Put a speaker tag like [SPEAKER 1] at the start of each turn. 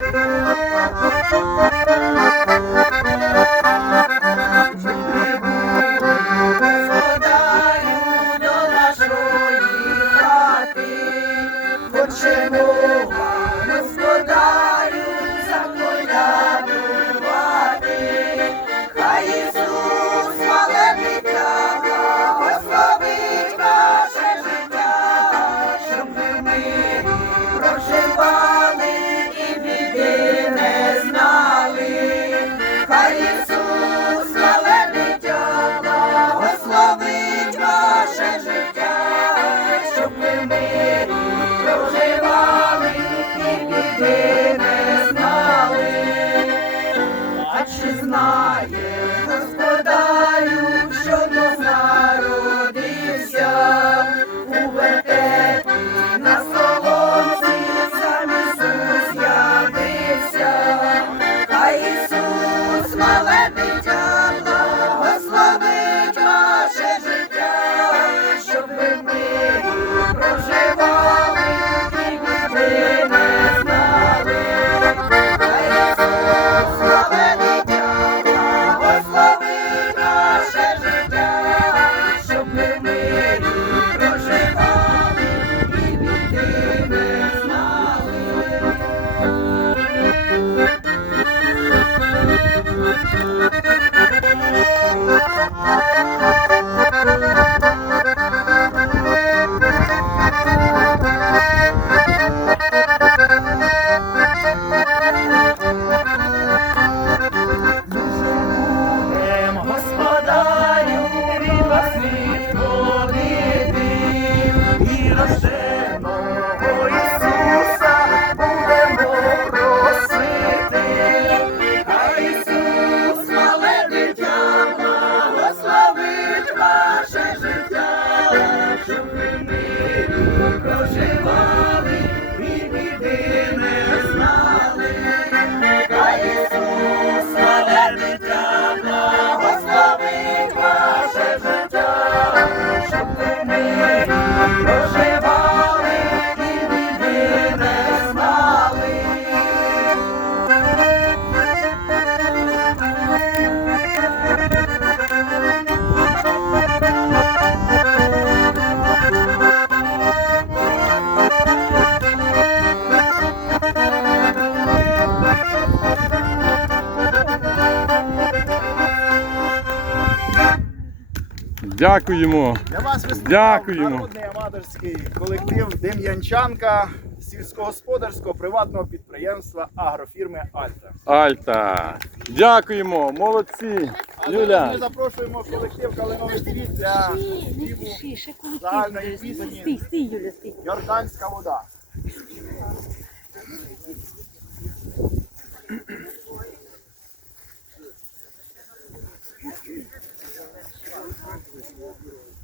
[SPEAKER 1] Господарю до нашої хати, хочемо мале дитя, благословить життя, щоб ви проживали і біди не знали. Ісус, мале дитя, наше життя, щоб ми
[SPEAKER 2] Дякуємо.
[SPEAKER 3] Для вас виступав
[SPEAKER 2] Дякуємо.
[SPEAKER 3] народний аматорський колектив Дем'янчанка сільськогосподарського приватного підприємства агрофірми Альта.
[SPEAKER 2] Альта. Дякуємо, молодці.
[SPEAKER 3] А зараз
[SPEAKER 2] Юля.
[SPEAKER 3] ми запрошуємо колектив Калиновий світ для співу загальної пісні
[SPEAKER 4] стій, стій, Юля, стій.
[SPEAKER 3] Йорданська вода.